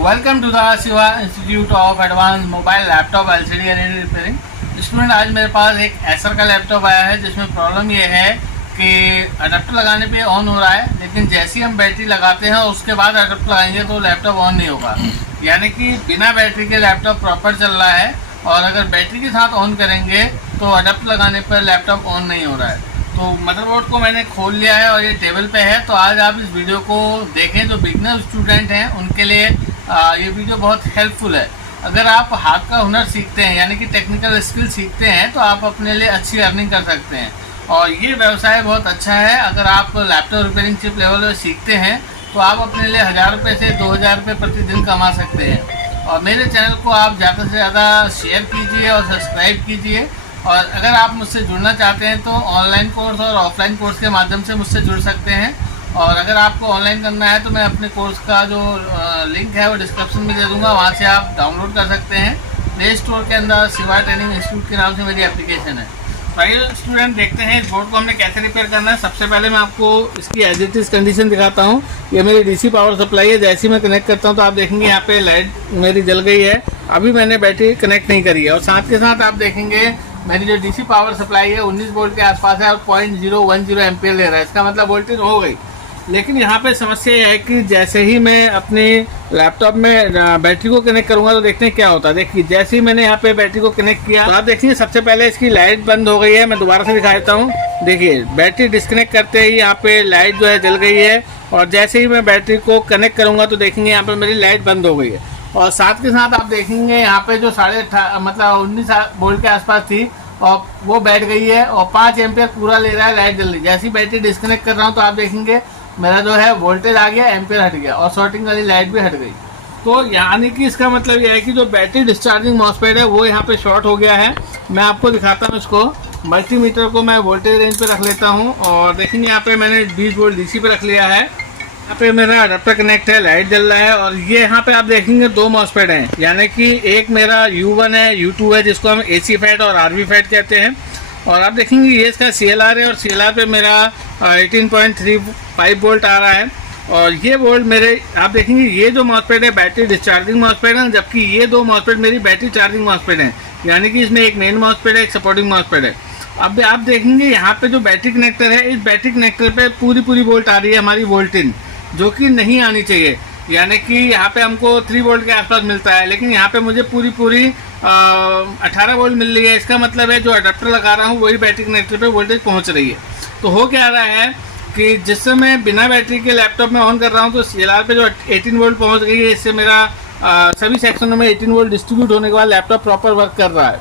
Welcome to the Shiva institute of advance mobile laptop LCD LED repairing. Student, आज मेरे पास एक Acer का laptop आया है जिसमें प्रॉब्लम ये है कि अडेप्टर लगाने पे ऑन हो रहा है, लेकिन जैसे ही हम बैटरी लगाते हैं उसके बाद अडेप्टर लगाएंगे तो लैपटॉप ऑन नहीं होगा। यानी कि बिना बैटरी के लैपटॉप प्रॉपर चल रहा है और अगर बैटरी के साथ ऑन करेंगे तो अडेप्टर लगाने पर लैपटॉप ऑन नहीं हो रहा है। तो मदरबोर्ड को मैंने खोल लिया है और ये टेबल पे है। तो आज आप इस वीडियो को देखें। जो बिगनर स्टूडेंट हैं उनके लिए ये वीडियो बहुत हेल्पफुल है। अगर आप हाथ का हुनर सीखते हैं यानी कि टेक्निकल स्किल सीखते हैं तो आप अपने लिए अच्छी अर्निंग कर सकते हैं और ये व्यवसाय बहुत अच्छा है। अगर आप लैपटॉप रिपेयरिंग चिप लेवल में सीखते हैं तो आप अपने लिए 1000 रुपये से 2000 रुपये प्रतिदिन कमा सकते हैं। और मेरे चैनल को आप ज़्यादा से ज़्यादा शेयर कीजिए और सब्सक्राइब कीजिए। और अगर आप मुझसे जुड़ना चाहते हैं तो ऑनलाइन कोर्स और ऑफलाइन कोर्स के माध्यम से मुझसे जुड़ सकते हैं। और अगर आपको ऑनलाइन करना है तो मैं अपने कोर्स का जो लिंक है वो डिस्क्रिप्शन में दे दूंगा, वहाँ से आप डाउनलोड कर सकते हैं। प्ले स्टोर के अंदर शिवा ट्रेनिंग इंस्टीट्यूट के नाम से मेरी एप्लीकेशन है। भाई स्टूडेंट, देखते हैं इस बोर्ड को हमने कैसे रिपेयर करना है। सबसे पहले मैं आपको इसकी एज इट इज़ कंडीशन दिखाता हूँ। ये मेरी डीसी पावर सप्लाई है। जैसे ही मैं कनेक्ट करता हूँ तो आप देखेंगे यहाँ पे लाइट मेरी जल गई है। अभी मैंने बैटरी कनेक्ट नहीं करी है। और साथ के साथ आप देखेंगे मेरी जो डीसी पावर सप्लाई है 19 वोल्ट के आसपास है और 0.010 एम्पियर ले रहा है। इसका मतलब वोल्टेज हो गई। लेकिन यहाँ पे समस्या यह है कि जैसे ही मैं अपने लैपटॉप में बैटरी को कनेक्ट करूंगा तो देखते हैं क्या होता है। देखिए, जैसे ही मैंने यहाँ पे बैटरी को कनेक्ट किया तो आप देखेंगे सबसे पहले इसकी लाइट बंद हो गई है। मैं दोबारा से दिखा देता हूँ। देखिए, बैटरी डिस्कनेक्ट करते ही यहाँ पे लाइट जो है जल गई है और जैसे ही मैं बैटरी को कनेक्ट करूंगा तो देखेंगे यहाँ पर मेरी लाइट बंद हो गई है। और साथ के साथ आप देखेंगे यहाँ पे जो 19 वोल्ट के आसपास थी और वो बैठ गई है और 5 एम्पियर पूरा ले रहा है, लाइट जल रही। जैसी बैटरी डिस्कनेक्ट कर रहा हूँ तो आप देखेंगे मेरा जो है वोल्टेज आ गया, एम्पियर हट गया और शॉर्टिंग वाली लाइट भी हट गई। तो यानी कि इसका मतलब यह है कि जो बैटरी डिस्चार्जिंग मॉसफेट है वो यहाँ पे शॉर्ट हो गया है। मैं आपको दिखाता हूँ इसको। मल्टीमीटर को मैं वोल्टेज रेंज पे रख लेता हूँ और देखेंगे यहाँ पे मैंने 20 वोल्ट डीसी पे रख लिया है। यहाँ पे मेरा अडेप्टर कनेक्ट है, लाइट जल रहा है और ये यहाँ पे आप देखेंगे 2 मॉसफेट हैं। यानी कि एक मेरा U1 है, U2 है जिसको हम AC फैट और RV फैट कहते हैं। और आप देखेंगे ये इसका CLR है और CLR पे मेरा 18.35 वोल्ट आ रहा है। और ये वोल्ट मेरे आप देखेंगे ये जो मॉसफेट है बैटरी डिस्चार्जिंग मॉसफेट है, जबकि ये 2 मॉसफेट मेरी बैटरी चार्जिंग मॉसफेट है। यानी कि इसमें एक मेन मॉसफेट है, एक सपोर्टिंग मॉसफेट है। अब आप देखेंगे यहाँ पे जो बैटरी कनेक्टर है, इस बैटरी कनेक्टर पे पूरी वोल्ट आ रही है हमारी वोल्टिन, जो कि नहीं आनी चाहिए। यानी कि यहाँ पे हमको 3 वोल्ट के आसपास मिलता है, लेकिन यहाँ पे मुझे पूरी 18 वोल्ट मिल रही है। इसका मतलब है जो अडेप्टर लगा रहा हूँ वही बैटरी कनेक्टर पे वोल्टेज पहुँच रही है। तो हो क्या रहा है कि जिस समय बिना बैटरी के लैपटॉप में ऑन कर रहा हूँ तो CLR पे जो 18 वोल्ट पहुँच गई है। इससे मेरा सभी सेक्शनों में 18 वोल्ट डिस्ट्रीब्यूट होने के बाद लैपटॉप प्रॉपर वर्क कर रहा है।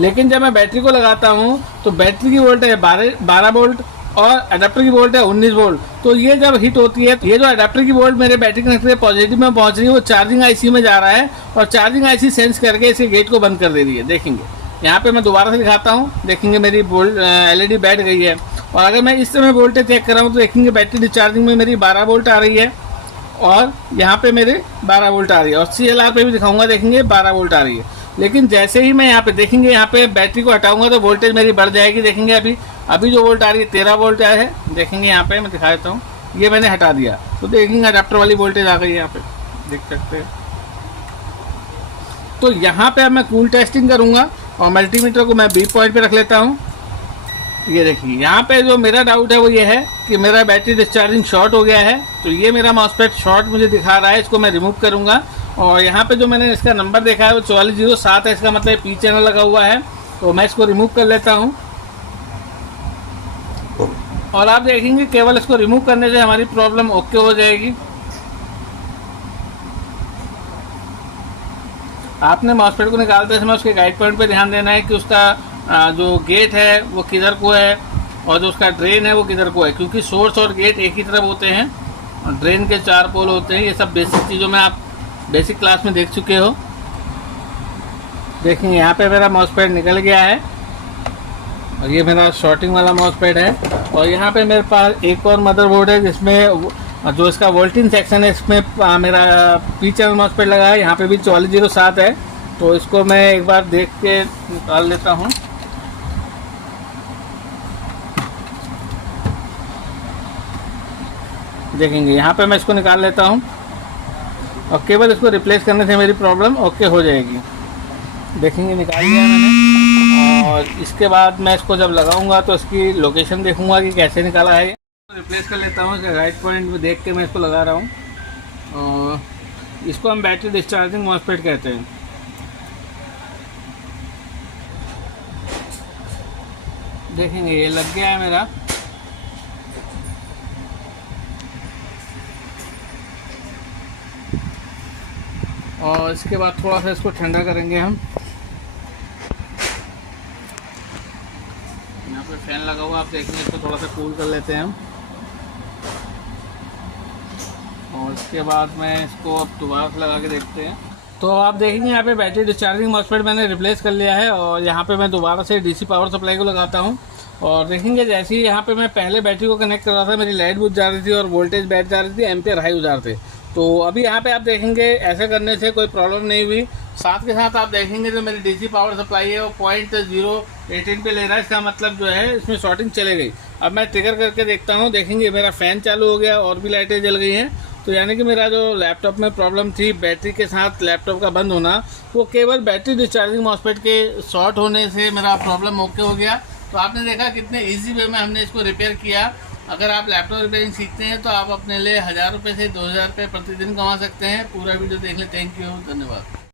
लेकिन जब मैं बैटरी को लगाता हूँ तो बैटरी की वोल्ट है 12 वोल्ट और अडेप्टर की वोल्ट है 19 वोल्ट। तो ये जब हिट होती है तो ये जो अडेप्टर की वोल्ट मेरे बैटरी कनेक्टर पॉजिटिव में पहुंच रही है वो चार्जिंग IC में जा रहा है और चार्जिंग IC सेंस करके इसे गेट को बंद कर दे रही है। देखेंगे यहाँ पे मैं दोबारा से दिखाता हूँ। देखेंगे मेरी LED बैठ गई है और अगर मैं इस समय वोल्टेज चेक कर रहा हूँ तो देखेंगे बैटरी डिस्चार्जिंग में मेरी 12 वोल्ट आ रही है और यहाँ पे मेरे 12 वोल्ट आ रही है और CLR पे भी दिखाऊंगा, देखेंगे 12 वोल्ट आ रही है। लेकिन जैसे ही मैं यहाँ पे देखेंगे यहाँ पे बैटरी को हटाऊंगा तो वोल्टेज मेरी बढ़ जाएगी। देखेंगे अभी जो वोल्ट आ रही है 13 वोल्ट आया है। देखेंगे यहाँ पे मैं दिखा देता हूँ, ये मैंने हटा दिया तो देखेंगे अडेप्टर वाली वोल्टेज आ गई है। यहाँ पे देख सकते हैं। तो यहाँ पे अब मैं कूल टेस्टिंग करूँगा और मल्टीमीटर को मैं B पॉइंट पे रख लेता हूँ। ये देखिए यहाँ पे जो मेरा डाउट है वो ये है कि मेरा बैटरी डिस्चार्जिंग शॉर्ट हो गया है। तो ये मेरा मॉसफेट शॉर्ट मुझे दिखा रहा है, इसको मैं रिमूव करूँगा। और यहाँ पे जो मैंने इसका नंबर देखा है वो 4407 है। इसका मतलब P चैनल लगा हुआ है। तो मैं इसको रिमूव कर लेता हूँ और आप देखेंगे केवल इसको रिमूव करने से हमारी प्रॉब्लम ओके हो जाएगी। आपने मॉसफेट को निकालते समय उसके गाइड पॉइंट पे ध्यान देना है कि उसका जो गेट है वो किधर को है और जो उसका ड्रेन है वो किधर को है, क्योंकि सोर्स और गेट एक ही तरफ होते हैं और ड्रेन के 4 पोल होते हैं। ये सब बेसिक चीज़ों में आप बेसिक क्लास में देख चुके हो। देखेंगे यहाँ पे मेरा मॉसफेट निकल गया है और ये मेरा शॉर्टिंग वाला मॉसफेट है। और यहाँ पे मेरे पास एक और मदरबोर्ड है जिसमें जो इसका वोल्टिन सेक्शन है इसमें मेरा P चैनल मॉसफेट लगा है। यहाँ पे भी 4407 है। तो इसको मैं एक बार देख के निकाल लेता हूँ। देखेंगे यहाँ पे मैं इसको निकाल लेता हूँ। और केवल इसको रिप्लेस करने से मेरी प्रॉब्लम ओके हो जाएगी। देखेंगे निकाल लिया मैंने, और इसके बाद मैं इसको जब लगाऊंगा तो इसकी लोकेशन देखूंगा कि कैसे निकाला है। रिप्लेस कर लेता हूँ, राइट पॉइंट में देख के मैं इसको लगा रहा हूँ। और इसको हम बैटरी डिस्चार्जिंग मॉसफेट कहते हैं। देखेंगे ये लग गया है मेरा। और इसके बाद थोड़ा सा इसको ठंडा करेंगे हम। यहाँ पे फैन लगा हुआ, आप देखेंगे इसको थोड़ा सा कूल कर लेते हैं हम। और इसके बाद मैं इसको अब दोबारा से लगा के देखते हैं। तो आप देखेंगे यहाँ पे बैटरी डिस्चार्जिंग मॉसफेट मैंने रिप्लेस कर लिया है, और यहाँ पे मैं दोबारा से डीसी पावर सप्लाई को लगाता हूँ। और देखेंगे जैसे ही यहाँ पे मैं पहले बैटरी को कनेक्ट कर रहा था, मेरी लाइट बुझ जा रही थी और वोल्टेज बैठ जा रही थी, एम्पियर हाई हो जा रहे थे। तो अभी यहाँ पे आप देखेंगे ऐसे करने से कोई प्रॉब्लम नहीं हुई। साथ के साथ आप देखेंगे जो मेरी डीसी पावर सप्लाई है वो 0.018 पे ले रहा है, इसका मतलब जो है इसमें शॉर्टिंग चले गई। अब मैं ट्रिगर करके देखता हूँ, देखेंगे मेरा फ़ैन चालू हो गया और भी लाइटें जल गई हैं। तो यानी कि मेरा जो लैपटॉप में प्रॉब्लम थी बैटरी के साथ लैपटॉप का बंद होना, वो केवल बैटरी डिस्चार्जिंग मॉसफेट के शॉर्ट होने से मेरा प्रॉब्लम ओके हो गया। तो आपने देखा कितने इजी वे में हमने इसको रिपेयर किया। अगर आप लैपटॉप रिपेयरिंग सीखते हैं तो आप अपने लिए 1000 रुपये से 2000 रुपये प्रतिदिन कमा सकते हैं। पूरा वीडियो देख लें। थैंक यू, धन्यवाद।